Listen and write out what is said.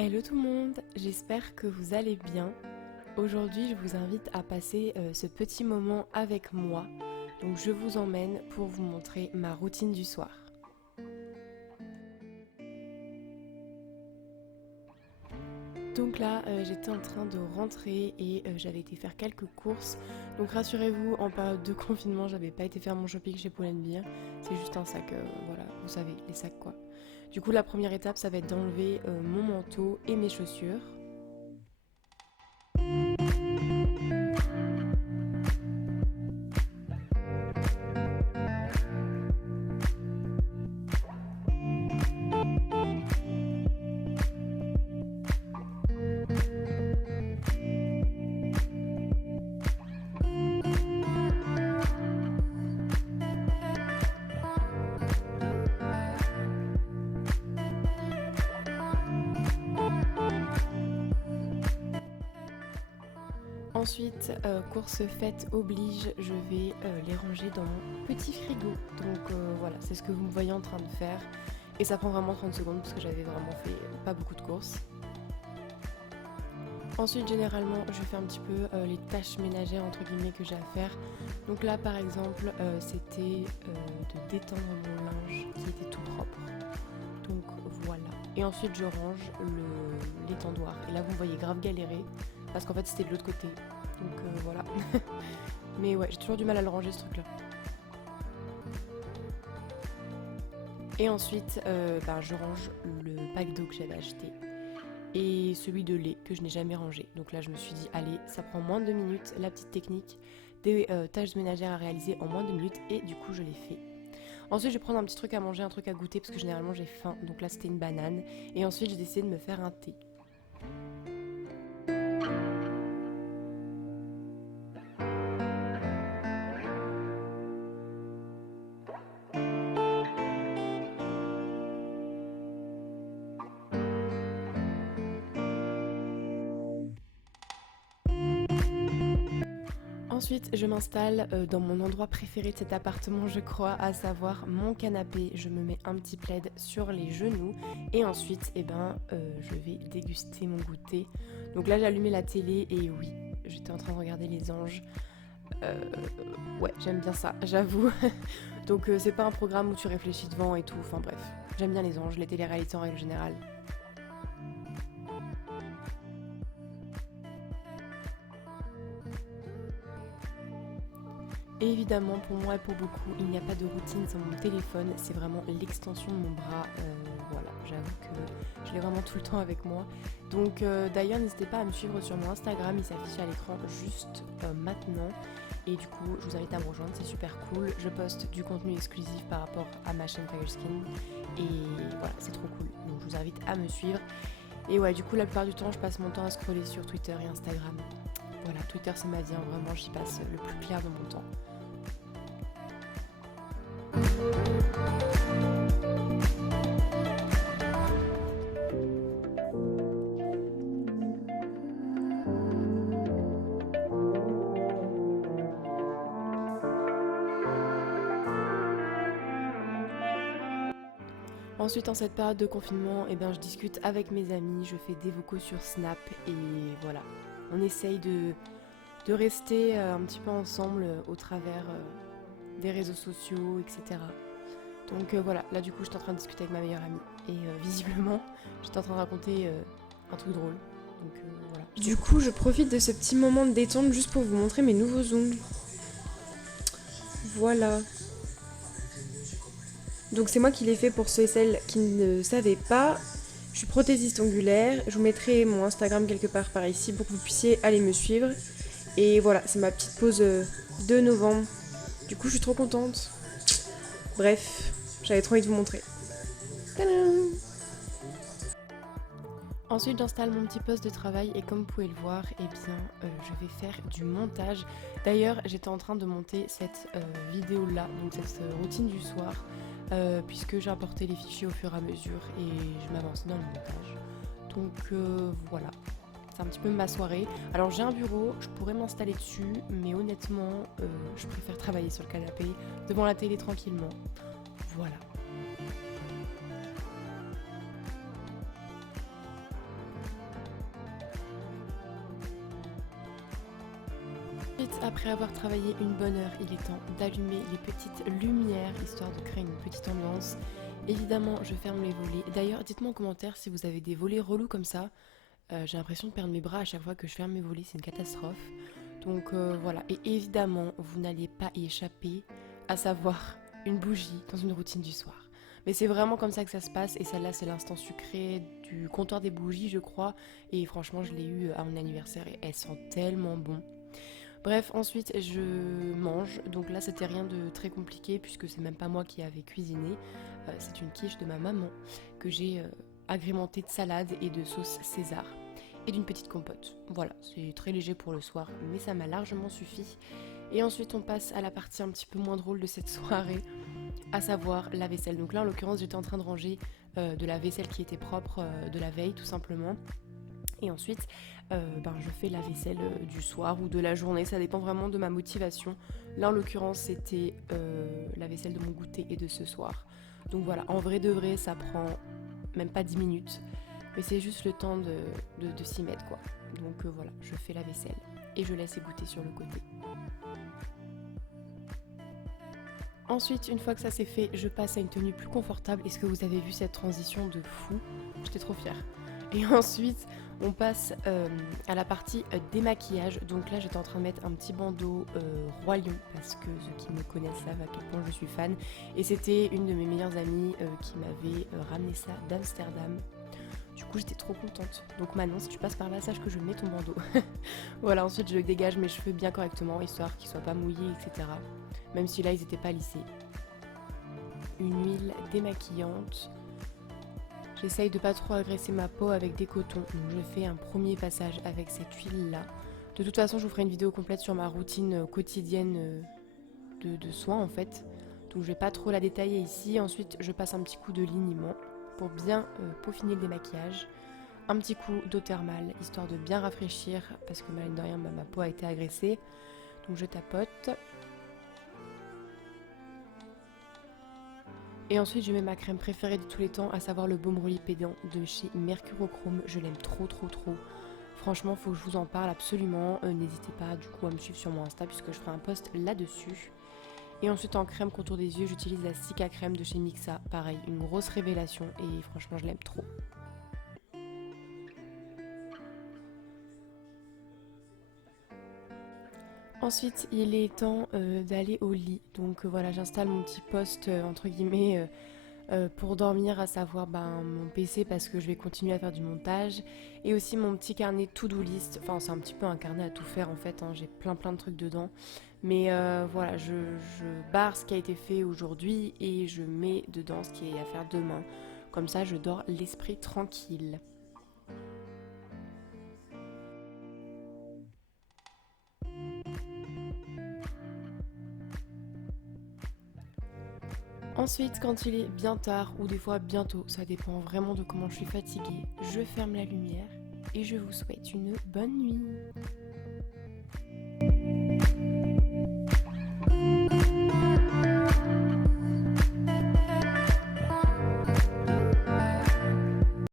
Hello tout le monde, j'espère que vous allez bien. Aujourd'hui, je vous invite à passer ce petit moment avec moi. Donc je vous emmène pour vous montrer ma routine du soir. Donc là, j'étais en train de rentrer et j'avais été faire quelques courses. Donc rassurez-vous, en période de confinement, j'avais pas été faire mon shopping chez Pull&Bear. C'est juste un sac, voilà, vous savez, les sacs quoi. Du coup, la première étape, ça va être d'enlever mon manteau et mes chaussures. Ensuite, course faite oblige, je vais les ranger dans mon petit frigo. Donc voilà, c'est ce que vous me voyez en train de faire. Et ça prend vraiment 30 secondes parce que j'avais vraiment fait pas beaucoup de courses. Ensuite, généralement, je fais un petit peu les tâches ménagères entre guillemets que j'ai à faire. Donc là, par exemple, c'était de détendre mon linge qui était tout propre. Donc voilà. Et ensuite, je range l'étendoir. Et là, vous me voyez grave galérer parce qu'en fait, c'était de l'autre côté. Donc voilà. Mais ouais, j'ai toujours du mal à le ranger ce truc-là. Et ensuite, je range le pack d'eau que j'avais acheté et celui de lait que je n'ai jamais rangé. Donc là, je me suis dit, allez, ça prend moins de 2 minutes, la petite technique des tâches ménagères à réaliser en moins de 2 minutes et du coup, je l'ai fait. Ensuite, je vais prendre un petit truc à manger, un truc à goûter parce que généralement j'ai faim. Donc là, c'était une banane. Et ensuite, j'ai décidé de me faire un thé. Ensuite, je m'installe dans mon endroit préféré de cet appartement, je crois, à savoir mon canapé. Je me mets un petit plaid sur les genoux et ensuite, je vais déguster mon goûter. Donc là, j'ai allumé la télé et oui, j'étais en train de regarder Les Anges. Ouais, j'aime bien ça, j'avoue. Donc c'est pas un programme où tu réfléchis devant et tout, enfin bref. J'aime bien Les Anges, les téléréalités en règle générale. Et évidemment, pour moi et pour beaucoup, il n'y a pas de routine sans mon téléphone. C'est vraiment l'extension de mon bras. Voilà, j'avoue que je l'ai vraiment tout le temps avec moi. Donc d'ailleurs, n'hésitez pas à me suivre sur mon Instagram. Il s'affiche à l'écran juste maintenant. Et du coup, je vous invite à me rejoindre, c'est super cool. Je poste du contenu exclusif par rapport à ma chaîne Fireskin. Et voilà, c'est trop cool. Donc je vous invite à me suivre. Et ouais, du coup, la plupart du temps, je passe mon temps à scroller sur Twitter et Instagram. Voilà, Twitter c'est ma vie, hein, vraiment, j'y passe le plus clair de mon temps. Ensuite, en cette période de confinement, je discute avec mes amis, je fais des vocaux sur Snap et voilà. On essaye de rester un petit peu ensemble au travers des réseaux sociaux, etc. Donc voilà, là du coup, j'étais en train de discuter avec ma meilleure amie et visiblement, j'étais en train de raconter un truc drôle. Donc voilà. Du coup, je profite de ce petit moment de détente juste pour vous montrer mes nouveaux ongles. Voilà. Donc c'est moi qui l'ai fait pour ceux et celles qui ne savaient pas. Je suis prothésiste ongulaire. Je vous mettrai mon Instagram quelque part par ici pour que vous puissiez aller me suivre. Et voilà, c'est ma petite pause de novembre. Du coup, je suis trop contente. Bref, j'avais trop envie de vous montrer. Tadam! Ensuite, j'installe mon petit poste de travail et comme vous pouvez le voir, je vais faire du montage. D'ailleurs, j'étais en train de monter cette vidéo-là, donc cette routine du soir, puisque j'ai importé les fichiers au fur et à mesure et je m'avançais dans le montage. Donc voilà, c'est un petit peu ma soirée. Alors j'ai un bureau, je pourrais m'installer dessus, mais honnêtement, je préfère travailler sur le canapé, devant la télé tranquillement. Voilà. Ensuite, après avoir travaillé une bonne heure, il est temps d'allumer les petites lumières, histoire de créer une petite ambiance. Évidemment, je ferme les volets. D'ailleurs, dites-moi en commentaire si vous avez des volets relous comme ça. J'ai l'impression de perdre mes bras à chaque fois que je ferme mes volets, c'est une catastrophe. Donc voilà, et évidemment, vous n'allez pas y échapper, à savoir une bougie dans une routine du soir. Mais c'est vraiment comme ça que ça se passe, et celle-là c'est l'instant sucré du comptoir des bougies je crois, et franchement je l'ai eu à mon anniversaire et elles sont tellement bon. Bref, ensuite je mange, donc là c'était rien de très compliqué puisque c'est même pas moi qui avais cuisiné, c'est une quiche de ma maman que j'ai agrémentée de salade et de sauce César et d'une petite compote. Voilà, c'est très léger pour le soir, mais ça m'a largement suffi. Et ensuite on passe à la partie un petit peu moins drôle de cette soirée, à savoir la vaisselle. Donc là en l'occurrence j'étais en train de ranger de la vaisselle qui était propre de la veille tout simplement. Et ensuite je fais la vaisselle du soir ou de la journée, ça dépend vraiment de ma motivation. Là en l'occurrence c'était la vaisselle de mon goûter et de ce soir. Donc voilà, en vrai de vrai ça prend même pas 10 minutes. Mais c'est juste le temps de s'y mettre quoi. Donc voilà, je fais la vaisselle et je laisse égoutter sur le côté. Ensuite, une fois que ça c'est fait, je passe à une tenue plus confortable. Est-ce que vous avez vu cette transition de fou? J'étais trop fière. Et ensuite, on passe à la partie démaquillage. Donc là, j'étais en train de mettre un petit bandeau Roi Lion parce que ceux qui me connaissent savent à quel point je suis fan. Et c'était une de mes meilleures amies qui m'avait ramené ça d'Amsterdam. Du coup, j'étais trop contente. Donc Manon, si tu passes par là, sache que je mets ton bandeau. Voilà, ensuite je dégage mes cheveux bien correctement, histoire qu'ils soient pas mouillés, etc. Même si là, ils étaient pas lissés. Une huile démaquillante. J'essaye de pas trop agresser ma peau avec des cotons. Donc je fais un premier passage avec cette huile-là. De toute façon, je vous ferai une vidéo complète sur ma routine quotidienne de soins en fait. Donc je vais pas trop la détailler ici. Ensuite, je passe un petit coup de liniment pour bien peaufiner le démaquillage. Un petit coup d'eau thermale, histoire de bien rafraîchir, parce que mal de rien, ma peau a été agressée. Donc je tapote. Et ensuite, je mets ma crème préférée de tous les temps, à savoir le baume relipédant de chez Mercurochrome. Je l'aime trop. Franchement, faut que je vous en parle absolument. N'hésitez pas du coup à me suivre sur mon Insta, puisque je ferai un post là-dessus. Et ensuite en crème contour des yeux, j'utilise la Cica crème de chez Mixa. Pareil, une grosse révélation et franchement je l'aime trop. Ensuite il est temps d'aller au lit. Donc voilà, j'installe mon petit poste entre guillemets pour dormir, à savoir mon PC parce que je vais continuer à faire du montage. Et aussi mon petit carnet to-do list. Enfin c'est un petit peu un carnet à tout faire en fait, hein. J'ai plein de trucs dedans. Mais voilà, je barre ce qui a été fait aujourd'hui et je mets dedans ce qui est à faire demain. Comme ça, je dors l'esprit tranquille. Ensuite, quand il est bien tard ou des fois bientôt, ça dépend vraiment de comment je suis fatiguée, je ferme la lumière et je vous souhaite une bonne nuit.